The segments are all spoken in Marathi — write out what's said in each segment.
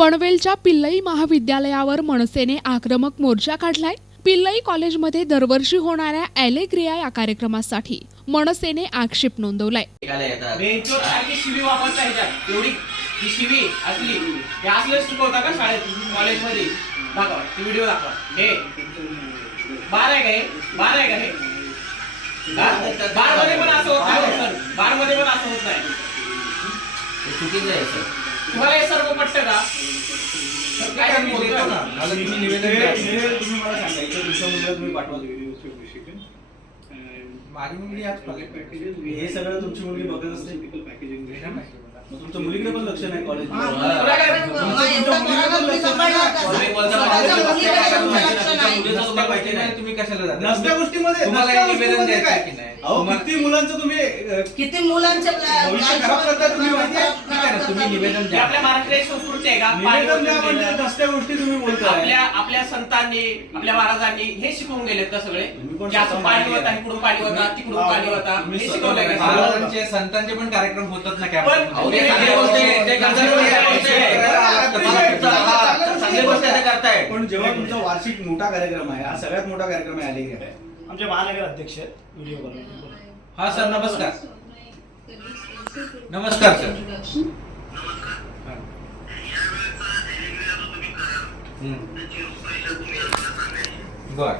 पनवेलच्या पिल्लई महाविद्यालयावर मनसेने आक्रमक मोर्चा काढलाय। पिल्लई कॉलेजमध्ये दरवर्षी होणाऱ्या ॲलेग्रिया या कार्यक्रमासाठी मनसेने आक्षेप नोंदवलाय। शिवी वापरता ह्याच्यात एवढी ही शिवी असली हे असलं शिकवता का शाळेत कॉलेजमध्ये? दाखवा व्हिडिओ दाखवा। हे बार आहे का? हे बार आहे का? हे बार मध्ये पण असं होत नाही सर, बार मध्ये पण असं होत नाही। चुकीचं आहे सर। तुम्हाला हे सर्व पटतं का? काय बोलतोय ना? मला तुम्ही निवेदन द्या, तुम्ही मला सांगा इथे तुमच्या मुलाला तुम्ही पाठवा माझी मुलगी आज हे सगळं तुमची मुलगी बघत असते। तुमच्या मुलीकडे पण लक्ष नाही कॉलेज तुम्ही कशाला जाता? नसत्या गोष्टीमध्ये तुम्हाला निवेदन द्यायचं की नाही? किती मुलांचं तुम्ही किती मुलांचे भविष्य खराब करता तुम्ही माहिती आहे? तुम्ही निवेदन द्या। आपल्या महाराष्ट्राची संस्कृती आहे का? निवेदन द्या म्हणजे नसत्या गोष्टी तुम्ही बोलताय। आपल्या संतांनी आपल्या महाराजांनी हे शिकवून गेलेत का सगळे? की असं पाणी होता, इकडून पाणी होता, तिकडून पाणी होता, हे शिकवलंय का? महाराजांचे संतांचे पण कार्यक्रम होतात ना काय? पण जेव्हा तुमचा वार्षिक मोठा कार्यक्रम आहे, हा सगळ्यात मोठा कार्यक्रम आहे ॲलेग्रिया आहे। आमचे महानगर अध्यक्ष व्हिडिओ बनवून। हा सर नमस्कार। नमस्कार सर। बर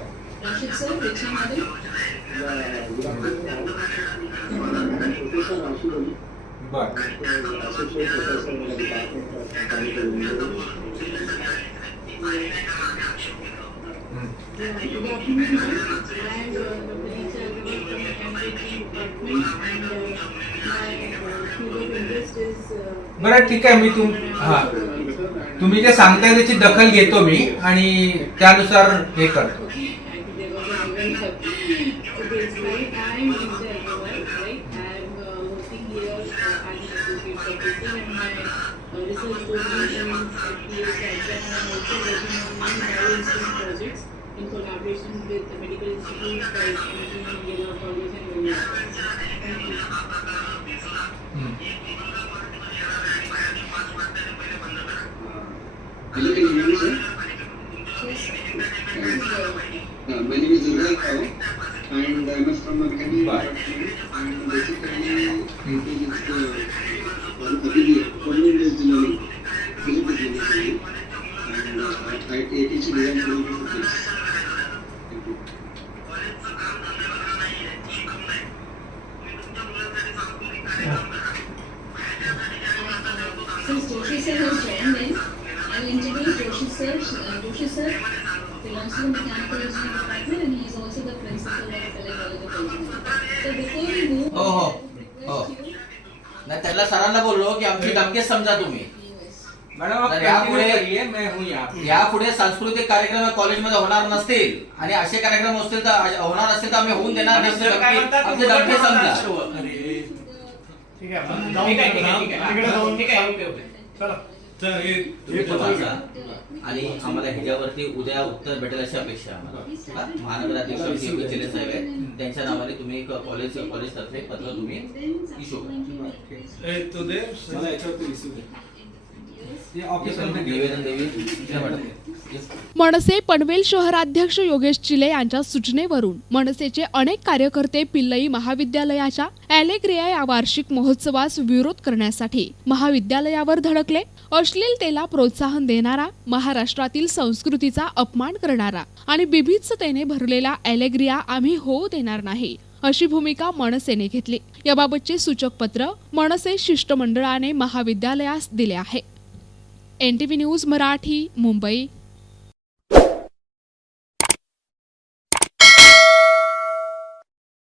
बरं ठीक आहे, मी तुम्ही जे सांगताय त्याची दखल घेतो मी आणि त्यानुसार हे करतो। in collaboration with the medical institute like Engineering College and Thank you. Hello, can you hear me, sir? My name is Durga Rao, and I'm from a mechanical department. And basically, it is the Pune-based learning, physics learning, and I teach design for physics. Thank you. Since Joshi sir has joined in, I'll introduce Joshi sir. Joshi sir belongs to the mechanical engineering department and he is also the principal of Pillai College of Engineering. So before we move, नाही त्याला सरांना बोललो की आमची धमकी समजा तुम्ही। यापुढे सांस्कृतिक कार्यक्रम कॉलेजमध्ये होणार नसतील आणि असे कार्यक्रम असतील तर होणार असतील तर आम्ही होऊन देणार नसतील, आमची धमकी समजा। ठीक आहे आणि आम्हाला ह्याच्यावरती उद्या उत्तर भेटेल अशी अपेक्षा आम्हाला। महानगराध्यक्ष साहेब आहेत, त्यांच्या नावाने तुम्ही कॉलेज तर्फे पत्र तुम्ही इश्यू करा। मनसे पनवेल शहराध्यक्ष योगेश चिले यांच्या सूचनेवरून मनसेचे अनेक कार्यकर्ते पिल्लई महाविद्यालयाच्या ॲलेग्रिया या वार्षिक महोत्सवास विरोध करण्यासाठी महाविद्यालयावर धडकले। अश्लीलतेला प्रोत्साहन देणारा, महाराष्ट्रातील संस्कृतीचा अपमान करणारा आणि बिभत्सतेने भरलेला ॲलेग्रिया आम्ही होऊ देणार नाही, अशी भूमिका मनसेने घेतली। याबाबतचे सूचक पत्र मनसे शिष्टमंडळाने महाविद्यालयास दिले आहे। NTV news Marathi, Mumbai.